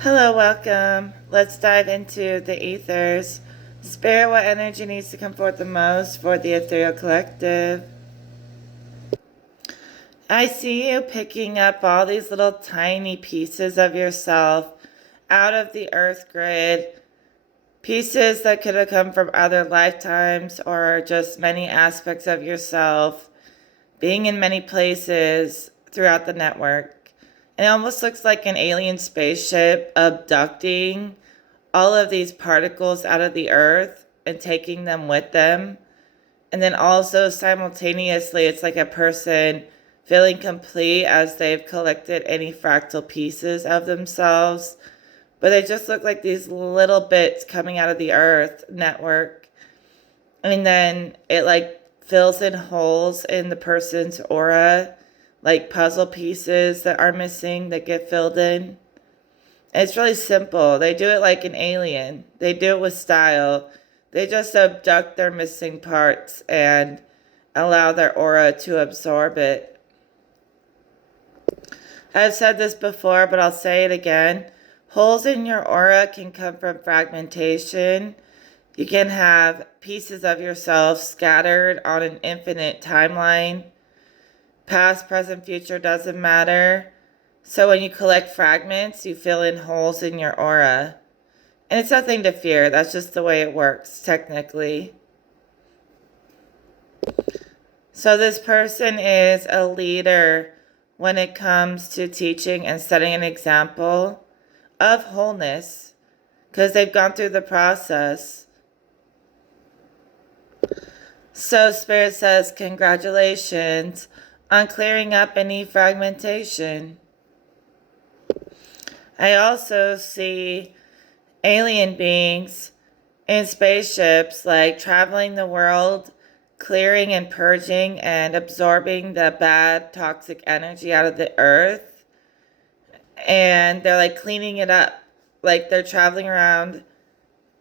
Hello, welcome. Let's dive into the ethers. Spirit, what energy needs to come forth the most for the ethereal collective? I see you picking up all these little tiny pieces of yourself out of the earth grid, pieces that could have come from other lifetimes or just many aspects of yourself being in many places throughout the network. It almost looks like an alien spaceship abducting all of these particles out of the earth and taking them with them. And then also simultaneously, it's like a person feeling complete as they've collected any fractal pieces of themselves. But they just look like these little bits coming out of the earth network. And then it like fills in holes in the person's aura, like puzzle pieces that are missing that get filled in. It's really simple. They do it like an alien. They do it with style. They just abduct their missing parts and allow their aura to absorb it. I've said this before, but I'll say it again. Holes in your aura can come from fragmentation. You can have pieces of yourself scattered on an infinite timeline. Past, present, future doesn't matter. So when you collect fragments, you fill in holes in your aura. And it's nothing to fear. That's just the way it works, technically. So this person is a leader when it comes to teaching and setting an example of wholeness because they've gone through the process. So Spirit says, congratulations on clearing up any fragmentation. I also see alien beings in spaceships, like traveling the world, clearing and purging and absorbing the bad toxic energy out of the earth. And they're like cleaning it up. Like they're traveling around,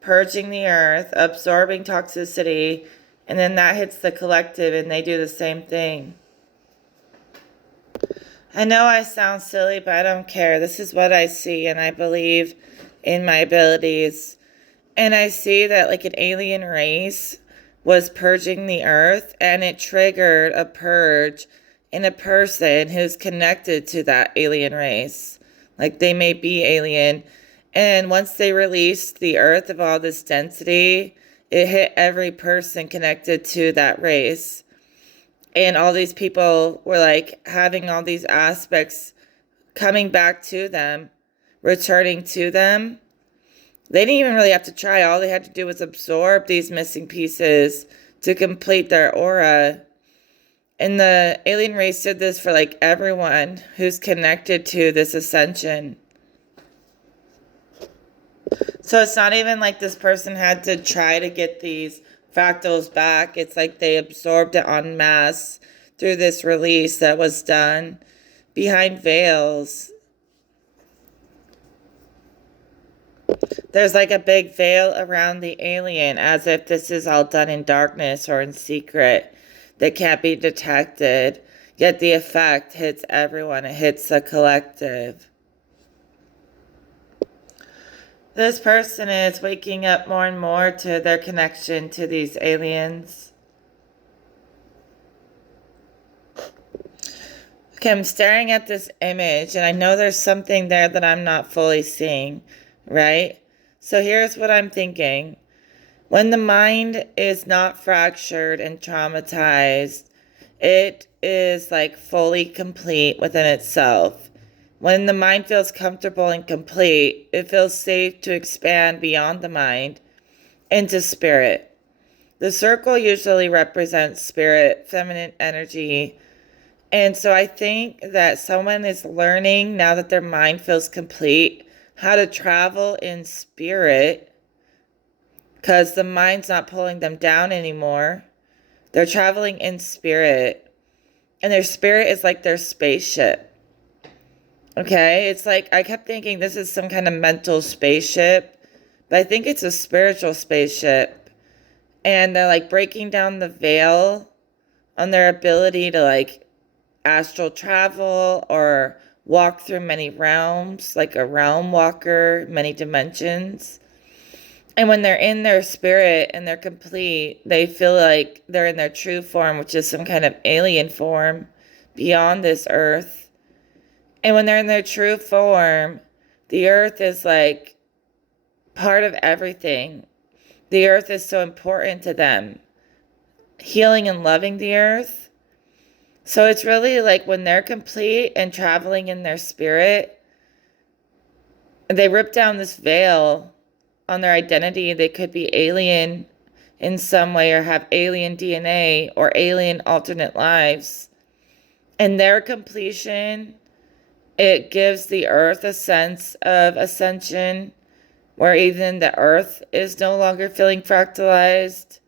purging the earth, absorbing toxicity, and then that hits the collective and they do the same thing. I know I sound silly, but I don't care. This is what I see, and I believe in my abilities. And I see that like an alien race was purging the earth, and it triggered a purge in a person who's connected to that alien race. Like they may be alien. And once they released the earth of all this density, it hit every person connected to that race. And all these people were like having all these aspects coming back to them, returning to them. They didn't even really have to try. All they had to do was absorb these missing pieces to complete their aura. And the alien race did this for like everyone who's connected to this ascension. So it's not even like this person had to try to get these fractals back. It's like they absorbed it en masse through this release that was done behind veils. There's like a big veil around the alien, as if this is all done in darkness or in secret that can't be detected. Yet the effect hits everyone, it hits the collective. This person is waking up more and more to their connection to these aliens. Okay, I'm staring at this image, and I know there's something there that I'm not fully seeing, right? So here's what I'm thinking. When the mind is not fractured and traumatized, it is like fully complete within itself. When the mind feels comfortable and complete, it feels safe to expand beyond the mind into spirit. The circle usually represents spirit, feminine energy. And so I think that someone is learning, now that their mind feels complete, how to travel in spirit because the mind's not pulling them down anymore. They're traveling in spirit. And their spirit is like their spaceship. Okay, it's like I kept thinking this is some kind of mental spaceship, but I think it's a spiritual spaceship. And they're like breaking down the veil on their ability to like astral travel or walk through many realms, like a realm walker, many dimensions. And when they're in their spirit and they're complete, they feel like they're in their true form, which is some kind of alien form beyond this earth. And when they're in their true form, the earth is like part of everything. The earth is so important to them, healing and loving the earth. So it's really like when they're complete and traveling in their spirit, they rip down this veil on their identity. They could be alien in some way or have alien DNA or alien alternate lives. And their completion, it gives the earth a sense of ascension, where even the earth is no longer feeling fractalized.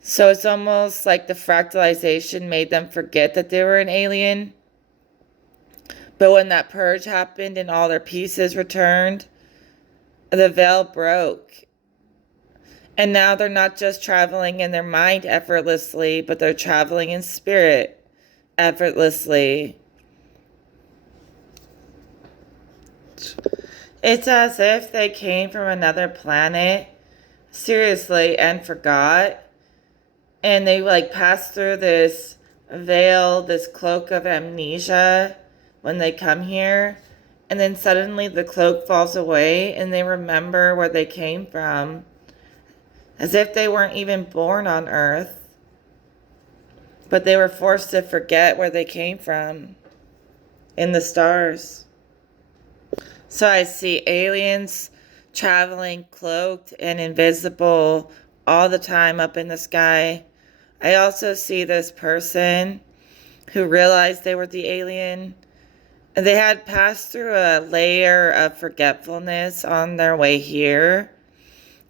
So it's almost like the fractalization made them forget that they were an alien. But when that purge happened and all their pieces returned, the veil broke. And now they're not just traveling in their mind effortlessly, but they're traveling in spirit effortlessly. It's as if they came from another planet, seriously, and forgot. And they like passed through this veil, this cloak of amnesia when they come here. And then suddenly the cloak falls away and they remember where they came from, as if they weren't even born on Earth, but they were forced to forget where they came from in the stars. So I see aliens traveling cloaked and invisible all the time up in the sky. I also see this person who realized they were the alien. They had passed through a layer of forgetfulness on their way here.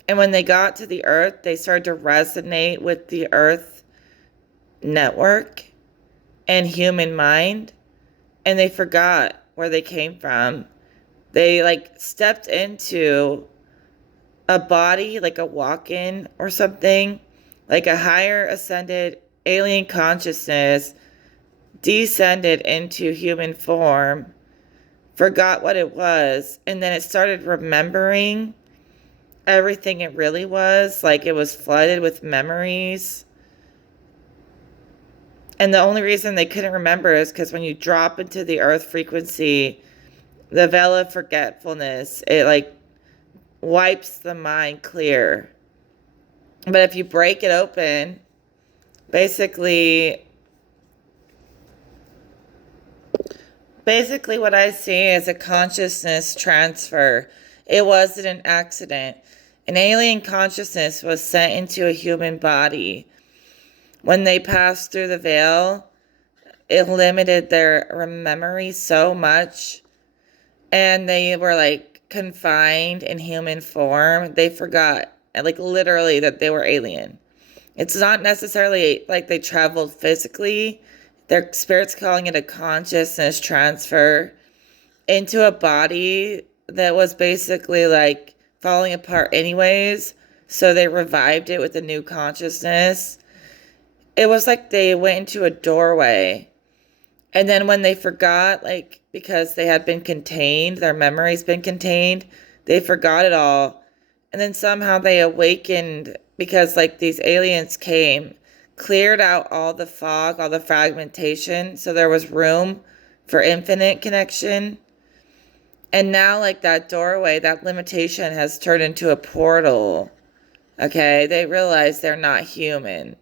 And when they got to the earth, they started to resonate with the earth network and human mind. And they forgot where they came from. They like stepped into a body, like a walk-in or something, like a higher ascended alien consciousness descended into human form, forgot what it was, and then it started remembering everything it really was, like it was flooded with memories. And the only reason they couldn't remember is because when you drop into the earth frequency, the veil of forgetfulness, it like wipes the mind clear. But if you break it open, basically what I see is a consciousness transfer. It wasn't an accident. An alien consciousness was sent into a human body. When they passed through the veil, it limited their memory so much, and they were like confined in human form. They forgot, like literally, that they were alien. It's not necessarily like they traveled physically. Their spirit's calling it a consciousness transfer into a body that was basically like falling apart anyways. So they revived it with a new consciousness. It was like they went into a doorway. And then when they forgot, like because they had been contained, their memory's been contained, they forgot it all. And then somehow they awakened because like these aliens came, cleared out all the fog, all the fragmentation, so there was room for infinite connection. And now like that doorway, that limitation has turned into a portal. Okay, they realize they're not human.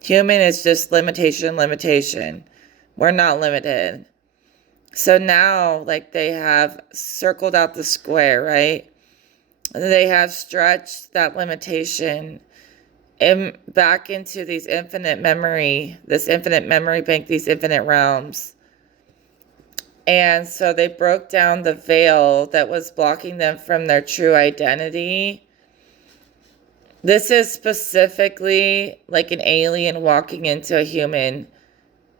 Human is just limitation, limitation. We're not limited. So now like they have circled out the square, right? They have stretched that limitation back into this infinite memory bank, these infinite realms. And so they broke down the veil that was blocking them from their true identity. This is specifically like an alien walking into a human,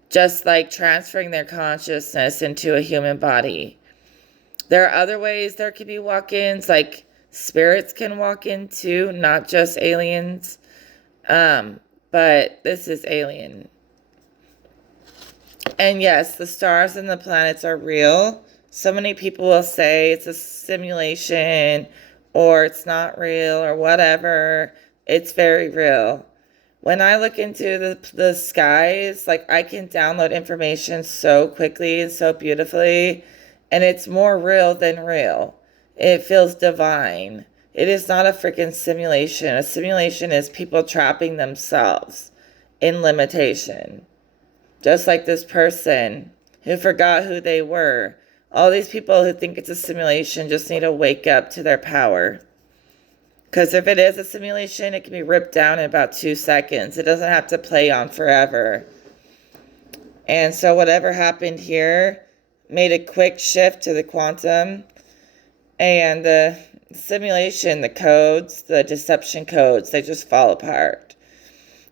just like transferring their consciousness into a human body. There are other ways there could be walk-ins, like spirits can walk in too, not just aliens. But this is alien. And yes, the stars and the planets are real. So many people will say it's a simulation or it's not real or whatever. It's very real. When I look into the skies, like I can download information so quickly and so beautifully, and it's more real than real. It feels divine. It is not a freaking simulation. A simulation is people trapping themselves in limitation. Just like this person who forgot who they were. All these people who think it's a simulation just need to wake up to their power. Because if it is a simulation, it can be ripped down in about 2 seconds. It doesn't have to play on forever. And so whatever happened here made a quick shift to the quantum and the simulation, the codes, the deception codes, they just fall apart.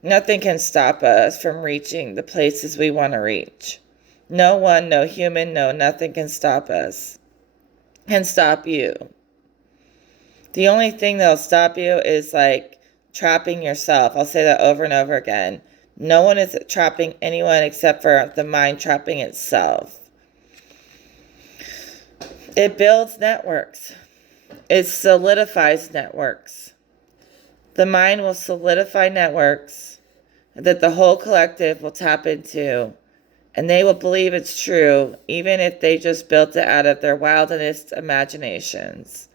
Nothing can stop us from reaching the places we want to reach. No one, no human, no nothing can stop us. Can stop you. The only thing that'll stop you is like trapping yourself. I'll say that over and over again. No one is trapping anyone except for the mind trapping itself. It builds networks. It solidifies networks. The mind will solidify networks that the whole collective will tap into, and they will believe it's true, even if they just built it out of their wildest imaginations.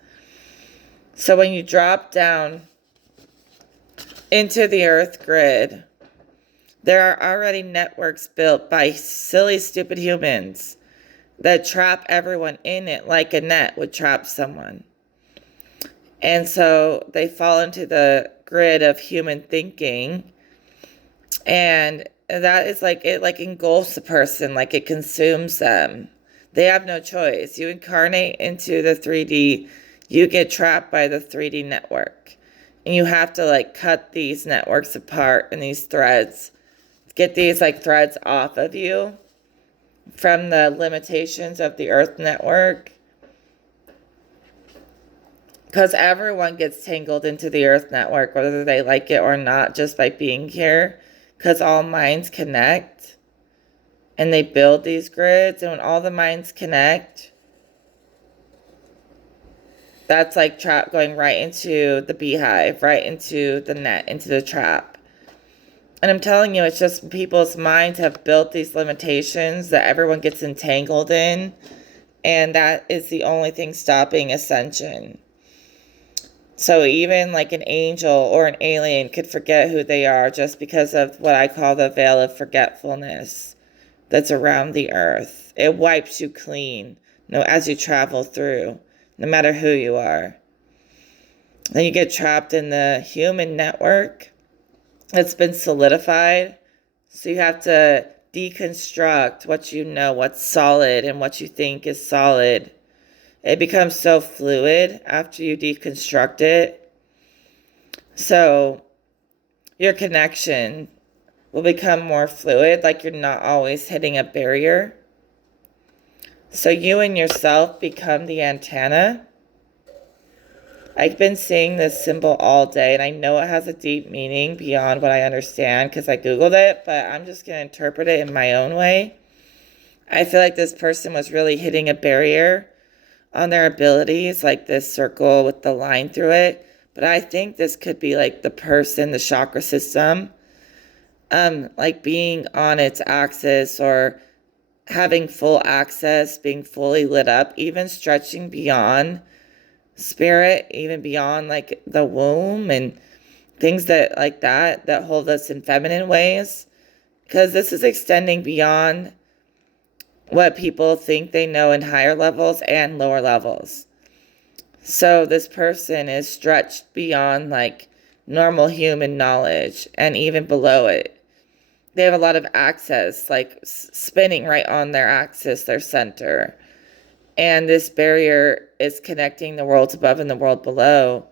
So when you drop down into the earth grid, there are already networks built by silly, stupid humans that trap everyone in it like a net would trap someone. And so they fall into the grid of human thinking, and that is like it like engulfs a person, like it consumes them. They have no choice. You incarnate into the 3D, you get trapped by the 3D network. And you have to like cut these networks apart and these threads. Get these like threads off of you from the limitations of the Earth network. Because everyone gets tangled into the Earth network, whether they like it or not, just by being here. Because all minds connect. And they build these grids. And when all the minds connect, that's like trap going right into the beehive, right into the net, into the trap. And I'm telling you, it's just people's minds have built these limitations that everyone gets entangled in. And that is the only thing stopping ascension. So even like an angel or an alien could forget who they are just because of what I call the veil of forgetfulness that's around the earth. It wipes you clean, as you travel through, no matter who you are. Then you get trapped in the human network that's been solidified. So you have to deconstruct what you know, what's solid and what you think is solid. It becomes so fluid after you deconstruct it. So your connection will become more fluid, like you're not always hitting a barrier. So you and yourself become the antenna. I've been seeing this symbol all day, and I know it has a deep meaning beyond what I understand because I Googled it, but I'm just going to interpret it in my own way. I feel like this person was really hitting a barrier on their abilities, like this circle with the line through it. But I think this could be like the person, the chakra system, like being on its axis or having full access, being fully lit up, even stretching beyond spirit, even beyond like the womb and things that like that hold us in feminine ways. Because this is extending beyond what people think they know in higher levels and lower levels. So this person is stretched beyond like normal human knowledge and even below it. They have a lot of access, like spinning right on their axis, their center. And this barrier is connecting the worlds above and the world below.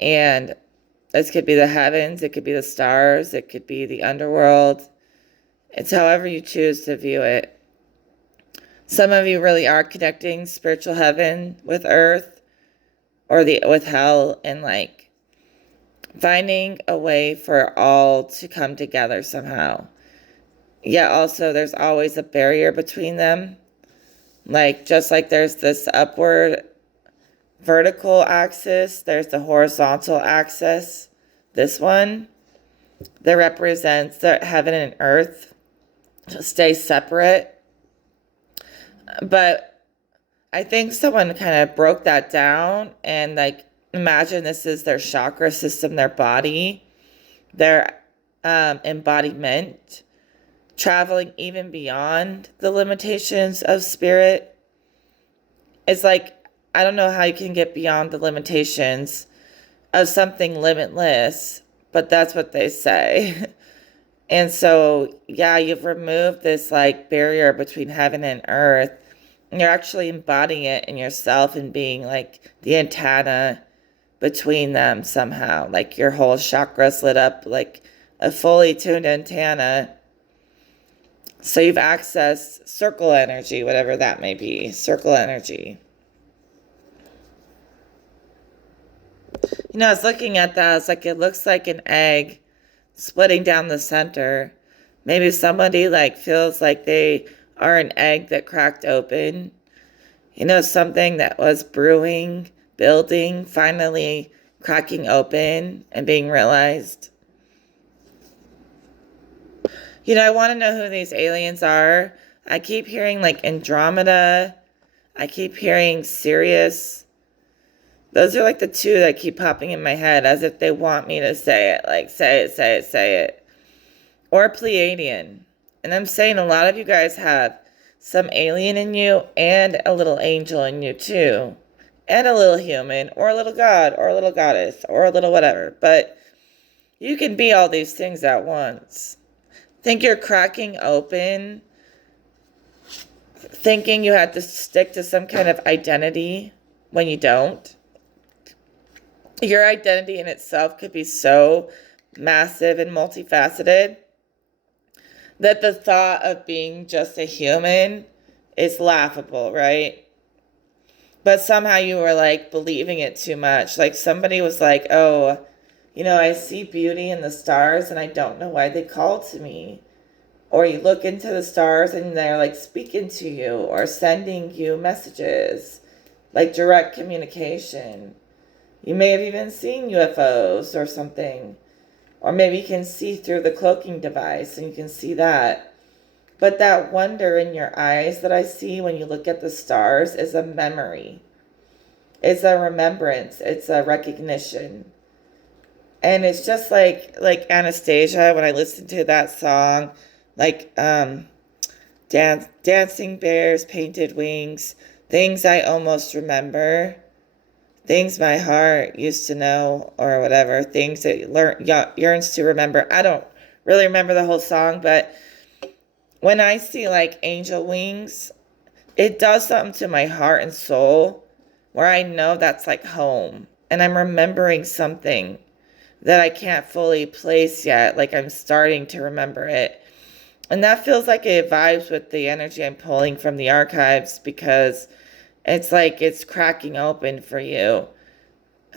And this could be the heavens, it could be the stars, it could be the underworld. It's however you choose to view it. Some of you really are connecting spiritual heaven with earth or with hell, and like finding a way for all to come together somehow. Yet also there's always a barrier between them. Like, just like there's this upward vertical axis, there's the horizontal axis. This one that represents the heaven and earth to stay separate. But I think someone kind of broke that down and, like, imagine this is their chakra system, their body, their embodiment, traveling even beyond the limitations of spirit. It's like, I don't know how you can get beyond the limitations of something limitless, but that's what they say. And so, yeah, you've removed this like barrier between heaven and earth. And you're actually embodying it in yourself and being like the antenna between them somehow. Like your whole chakras lit up like a fully tuned antenna. So you've accessed circle energy, whatever that may be, circle energy. You know, I was looking at that. It's like, it looks like an egg splitting down the center. Maybe somebody like feels like they are an egg that cracked open. You know, something that was brewing, building, finally cracking open and being realized. You know, I want to know who these aliens are. I keep hearing like Andromeda. I keep hearing Sirius. Those are like the two that keep popping in my head as if they want me to say it. Like, say it, say it, say it. Or Pleiadian. And I'm saying a lot of you guys have some alien in you and a little angel in you too. And a little human, or a little god, or a little goddess, or a little whatever. But you can be all these things at once. Think you're cracking open, thinking you have to stick to some kind of identity when you don't. Your identity in itself could be so massive and multifaceted that the thought of being just a human is laughable, right? But somehow you were like believing it too much. Like somebody was like, oh, you know, I see beauty in the stars and I don't know why they call to me. Or you look into the stars and they're like speaking to you or sending you messages, like direct communication. You may have even seen UFOs or something. Or maybe you can see through the cloaking device and you can see that. But that wonder in your eyes that I see when you look at the stars is a memory. It's a remembrance. It's a recognition. And it's just like Anastasia, when I listened to that song, like dancing bears, painted wings, things I almost remember, things my heart used to know, or whatever, things that yearns to remember. I don't really remember the whole song, but when I see like angel wings, it does something to my heart and soul where I know that's like home. And I'm remembering something that I can't fully place yet. Like I'm starting to remember it. And that feels like it vibes with the energy I'm pulling from the archives, because it's like it's cracking open for you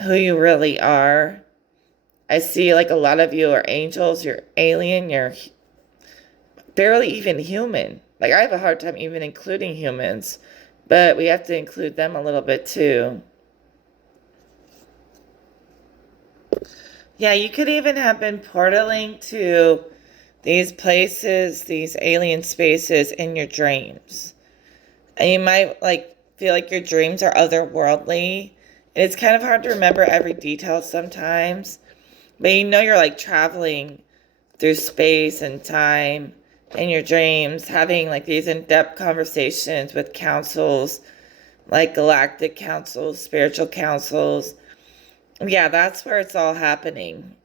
who you really are. I see like a lot of you are angels, you're alien, you're barely even human. Like I have a hard time even including humans, but we have to include them a little bit too. Yeah, you could even have been portaling to these places, these alien spaces in your dreams. And you might like feel like your dreams are otherworldly. And it's kind of hard to remember every detail sometimes. But you know you're like traveling through space and time in your dreams, having like these in-depth conversations with councils, like galactic councils, spiritual councils. Yeah, that's where it's all happening.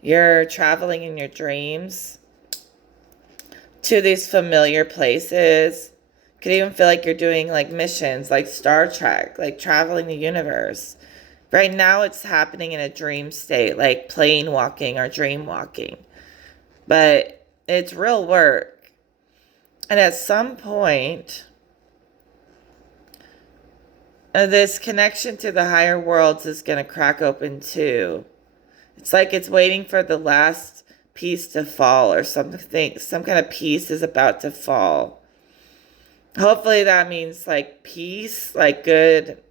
You're traveling in your dreams to these familiar places. Could even feel like you're doing like missions, like Star Trek, like traveling the universe. Right now it's happening in a dream state, like plane walking or dream walking. But it's real work. And at some point, this connection to the higher worlds is going to crack open too. It's like it's waiting for the last piece to fall or something. Some kind of piece is about to fall. Hopefully that means like peace, like good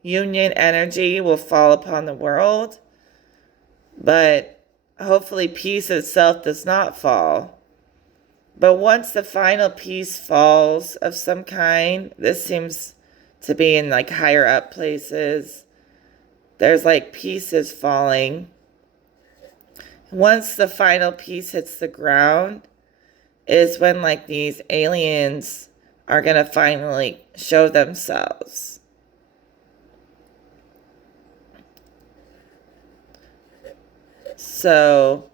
union energy will fall upon the world. But hopefully peace itself does not fall. But once the final piece falls of some kind, this seems to be in like higher up places. There's like pieces falling. Once the final piece hits the ground is when like these aliens are going to finally show themselves. So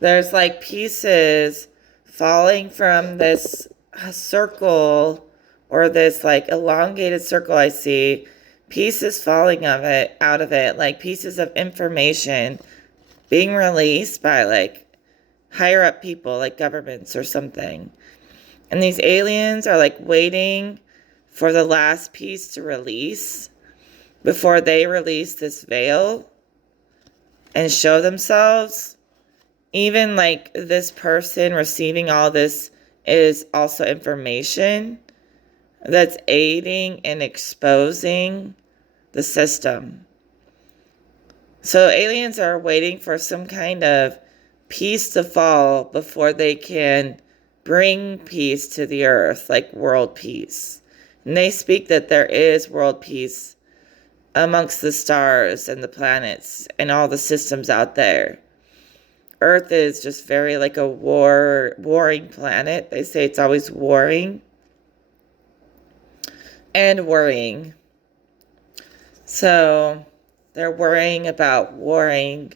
there's like pieces falling from this circle or this like elongated circle I see, pieces falling out of it, like pieces of information being released by like higher up people like governments or something. And these aliens are like waiting for the last piece to release before they release this veil and show themselves. Even like this person receiving all this is also information that's aiding and exposing the system. So aliens are waiting for some kind of peace to fall before they can bring peace to the earth, like world peace. And they speak that there is world peace amongst the stars and the planets and all the systems out there. Earth is just very like a warring planet. They say it's always warring and worrying. So they're worrying about warring.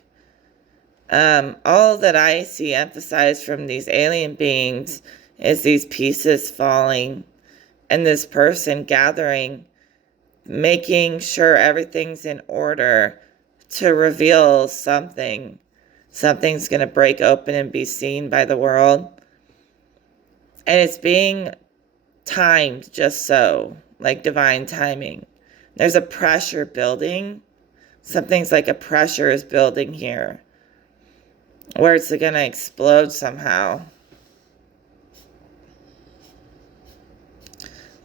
All that I see emphasized from these alien beings is these pieces falling and this person gathering, making sure everything's in order to reveal something. Something's going to break open and be seen by the world. And it's being timed just so, like divine timing. There's a pressure building. Something's like a pressure is building here, where it's going to explode somehow.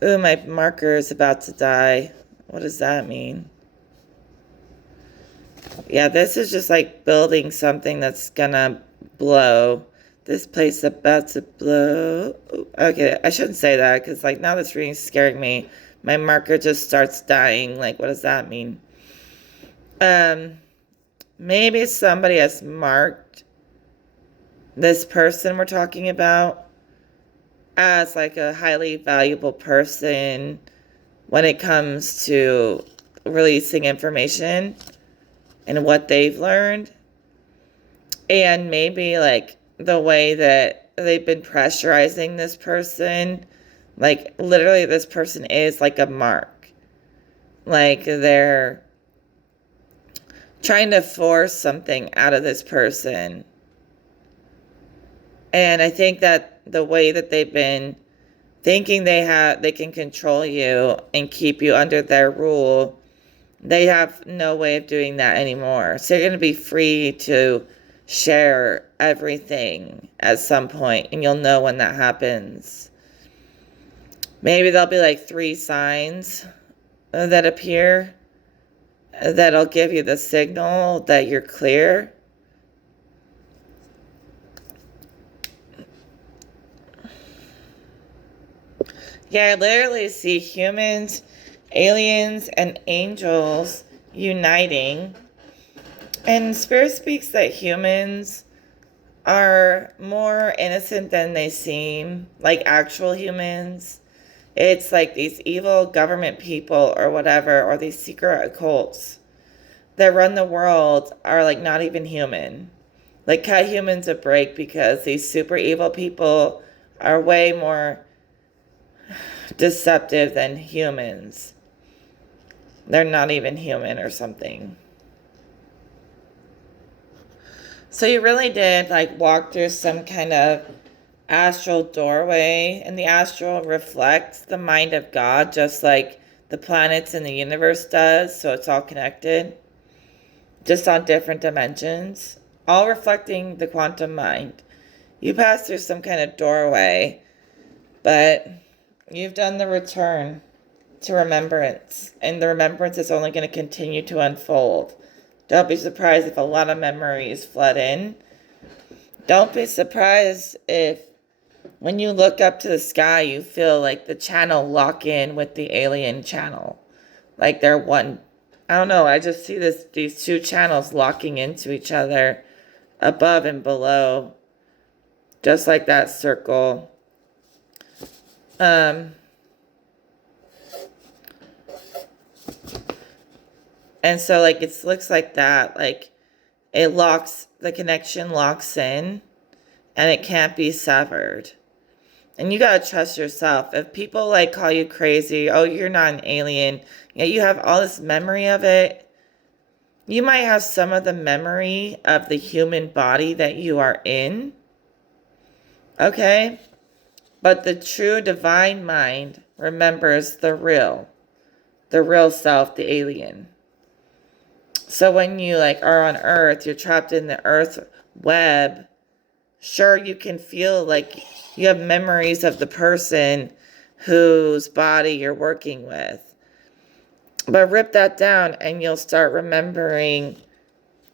Ooh, my marker is about to die. What does that mean? Yeah, this is just like building something that's gonna blow. This place is about to blow. Okay, I shouldn't say that because like now this reading's scaring me. My marker just starts dying. Like, what does that mean? Maybe somebody has marked this person we're talking about as like a highly valuable person when it comes to releasing information and what they've learned. And maybe like the way that they've been pressurizing this person, like literally this person is like a mark. Like they're trying to force something out of this person. And I think that the way that they've been thinking they can control you and keep you under their rule, they have no way of doing that anymore. So you're going to be free to share everything at some point, and you'll know when that happens. Maybe there'll be like 3 signs that appear that'll give you the signal that you're clear. Yeah, I literally see humans, aliens, and angels uniting. And Spirit speaks that humans are more innocent than they seem, like actual humans. It's like these evil government people or whatever, or these secret occults that run the world are like not even human. Like cut humans a break because these super evil people are way more deceptive than humans. They're not even human or something. So you really did like walk through some kind of astral doorway, and the astral reflects the mind of God just like the planets in the universe does, so it's all connected. just on different dimensions, all reflecting the quantum mind. You pass through some kind of doorway, but you've done the return to remembrance, and the remembrance is only going to continue to unfold. Don't be surprised if a lot of memories flood in. Don't be surprised if when you look up to the sky, you feel like the channel lock in with the alien channel. Like they're one. I don't know, I just see these two channels locking into each other above and below. Just like that circle. And so like it looks like that. Like it locks, the connection locks in and it can't be severed. And you gotta trust yourself. If people like call you crazy, oh, you're not an alien, yet you have all this memory of it, you might have some of the memory of the human body that you are in. Okay? But the true divine mind remembers the real self, the alien. So when you like are on Earth, you're trapped in the Earth web. Sure, you can feel like you have memories of the person whose body you're working with. But rip that down and you'll start remembering,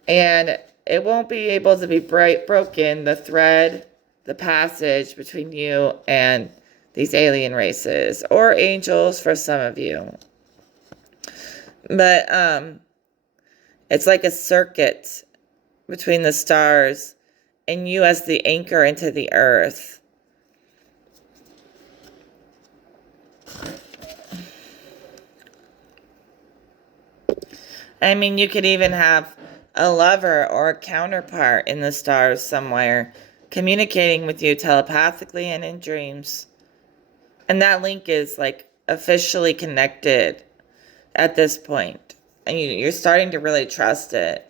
and it won't be able to be broken, the thread, the passage between you and these alien races, or angels for some of you. But it's like a circuit between the stars and you as the anchor into the earth. I mean, you could even have a lover or a counterpart in the stars somewhere communicating with you telepathically and in dreams. And that link is like officially connected at this point. And you're starting to really trust it.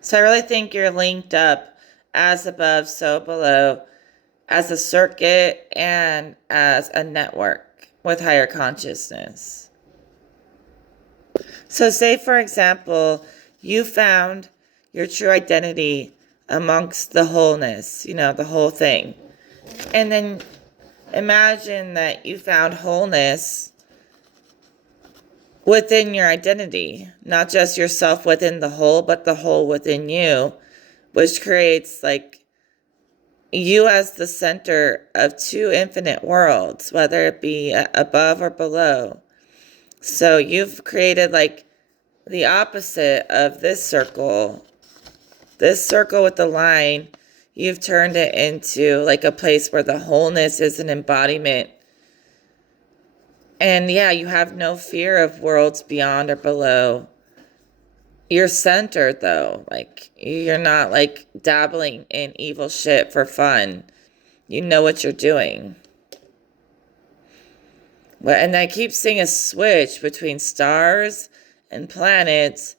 So I really think you're linked up as above, so below, as a circuit and as a network with higher consciousness. So say, for example, you found your true identity amongst the wholeness, the whole thing. And then imagine that you found wholeness within your identity, not just yourself within the whole, but the whole within you, which creates like you as the center of two infinite worlds, whether it be above or below. So you've created like the opposite of this circle with the line. You've turned it into like a place where the wholeness is an embodiment. And yeah, you have no fear of worlds beyond or below. You're centered though. Like you're not like dabbling in evil shit for fun. You know what you're doing. And I keep seeing a switch between stars and planets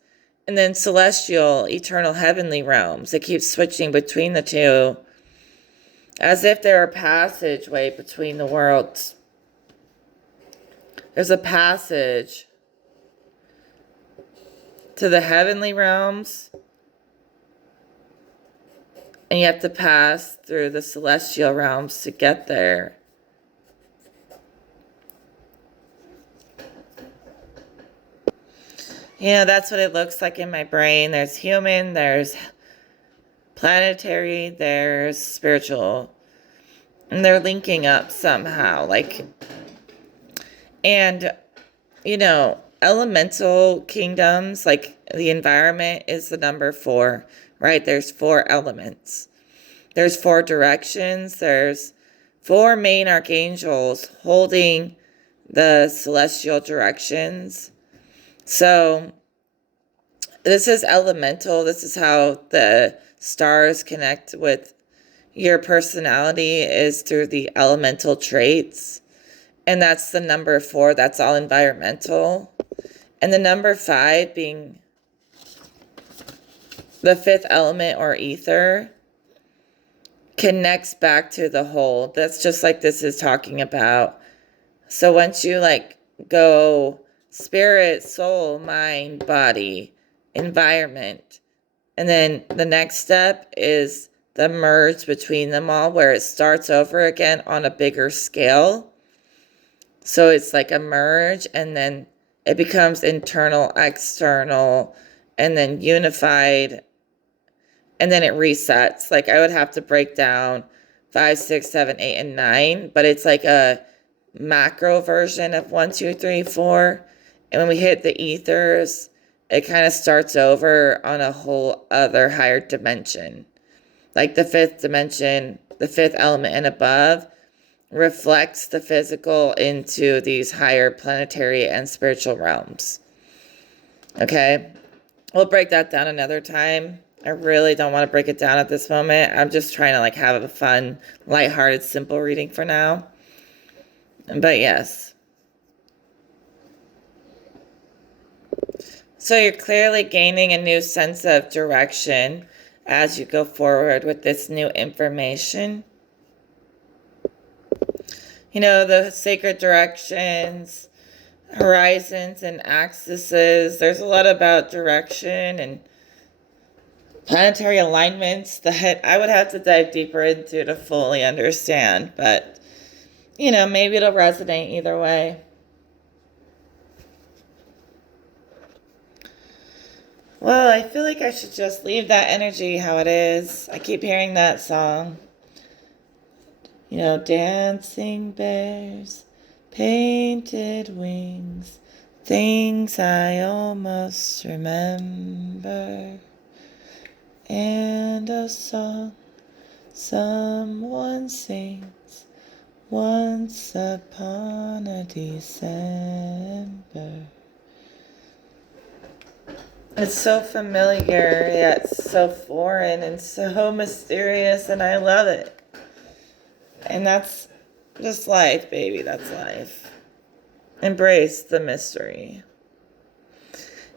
and then celestial, eternal, heavenly realms. It keeps switching between the two as if there are passageway between the worlds. There's a passage to the heavenly realms, and you have to pass through the celestial realms to get there. That's what it looks like in my brain. There's human, there's planetary, there's spiritual. And they're linking up somehow. And, elemental kingdoms, like the environment is the number 4, right? There's 4 elements. There's 4 directions. There's 4 main archangels holding the celestial directions. So this is elemental. This is how the stars connect with your personality, is through the elemental traits. And that's the number 4. That's all environmental. And the number 5 being the 5th element or ether connects back to the whole. That's just like this is talking about. So once you go spirit, soul, mind, body, environment. And then the next step is the merge between them all, where it starts over again on a bigger scale. So it's like a merge, and then it becomes internal, external, and then unified, and then it resets. Like I would have to break down 5, 6, 7, 8, and 9, but it's like a macro version of 1, 2, 3, 4. And when we hit the ethers, it kind of starts over on a whole other higher dimension. Like the fifth dimension, the fifth element and above, reflects the physical into these higher planetary and spiritual realms. Okay? We'll break that down another time. I really don't want to break it down at this moment. I'm just trying to like have a fun, lighthearted, simple reading for now. But yes. So you're clearly gaining a new sense of direction as you go forward with this new information. You know, the sacred directions, horizons, and axes. There's a lot about direction and planetary alignments that I would have to dive deeper into to fully understand. But, you know, maybe it'll resonate either way. Well, I feel like I should just leave that energy how it is. I keep hearing that song. You know, dancing bears, painted wings, things I almost remember. And a song someone sings once upon a December. It's so familiar, yet so foreign and so mysterious, and I love it. And that's just life, baby. That's life. Embrace the mystery.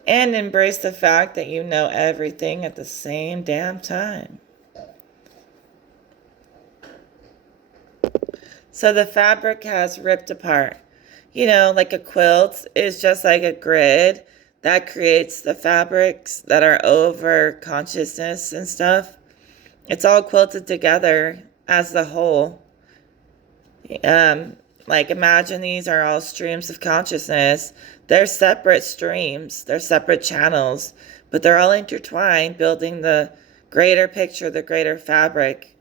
And embrace the fact that you know everything at the same damn time. So the fabric has ripped apart. You know, like a quilt is just like a grid that creates the fabrics that are over consciousness and stuff. It's all quilted together as the whole. Like imagine these are all streams of consciousness. They're separate streams, they're separate channels, but they're all intertwined, building the greater picture, the greater fabric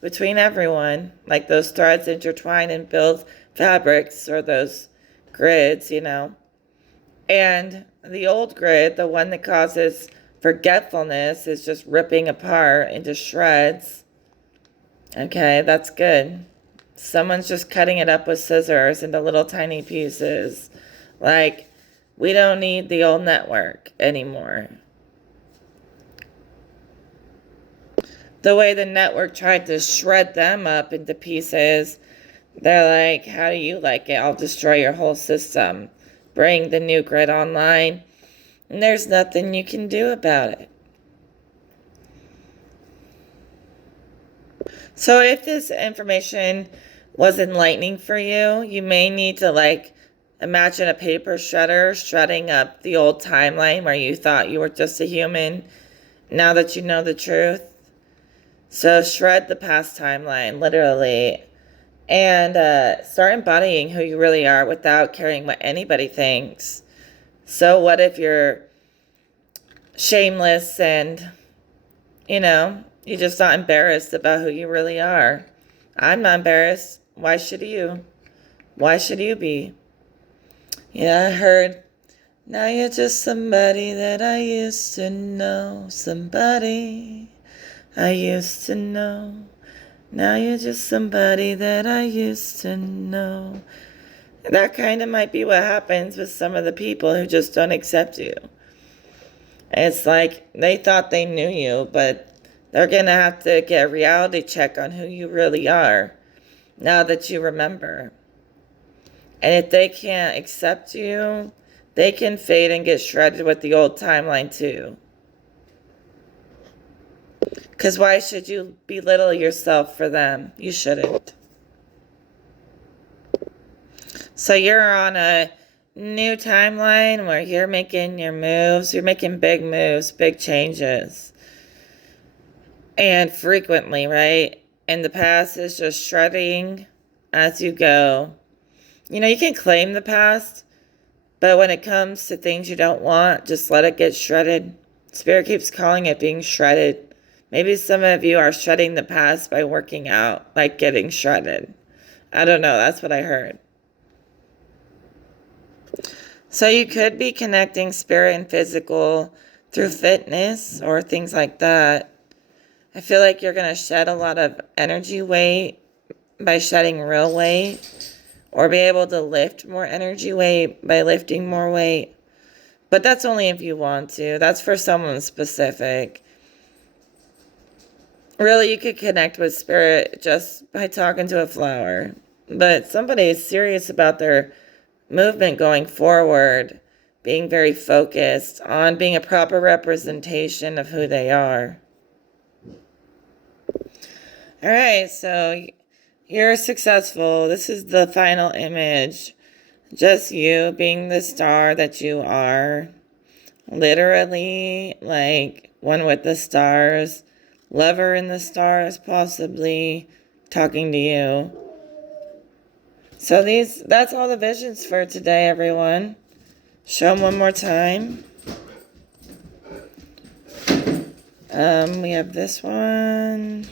between everyone. Like those threads intertwine and build fabrics, or those grids, you know. And the old grid, the one that causes forgetfulness, is just ripping apart into shreds. Okay, that's good. Someone's just cutting it up with scissors into little tiny pieces. Like, we don't need the old network anymore. The way the network tried to shred them up into pieces, they're like, how do you like it? I'll destroy your whole system. Bring the new grid online. And there's nothing you can do about it. So if this information was enlightening for you, you may need to like imagine a paper shredder shredding up the old timeline where you thought you were just a human now that you know the truth. So shred the past timeline, literally, and start embodying who you really are without caring what anybody thinks. So what if you're shameless and, you know, you're just not embarrassed about who you really are? I'm not embarrassed. Why should you? Why should you be? Yeah, I heard, now you're just somebody that I used to know. Somebody I used to know. Now you're just somebody that I used to know. That kind of might be what happens with some of the people who just don't accept you. It's like they thought they knew you, but they're going to have to get a reality check on who you really are now that you remember. And if they can't accept you, they can fade and get shredded with the old timeline too. Because why should you belittle yourself for them? You shouldn't. So you're on a new timeline where you're making your moves. You're making big moves, big changes. And frequently, right? And the past is just shredding as you go. You know, you can claim the past, but when it comes to things you don't want, just let it get shredded. Spirit keeps calling it being shredded. Maybe some of you are shredding the past by working out, like getting shredded. I don't know. That's what I heard. So you could be connecting spirit and physical through fitness or things like that. I feel like you're going to shed a lot of energy weight by shedding real weight, or be able to lift more energy weight by lifting more weight. But that's only if you want to. That's for someone specific. Really, you could connect with spirit just by talking to a flower. But somebody is serious about their movement going forward, being very focused on being a proper representation of who they are. All right, so you're successful. This is the final image. Just you being the star that you are. Literally, like one with the stars. Lover in the stars, possibly talking to you. So that's all the visions for today, everyone. Show them one more time. We have this one.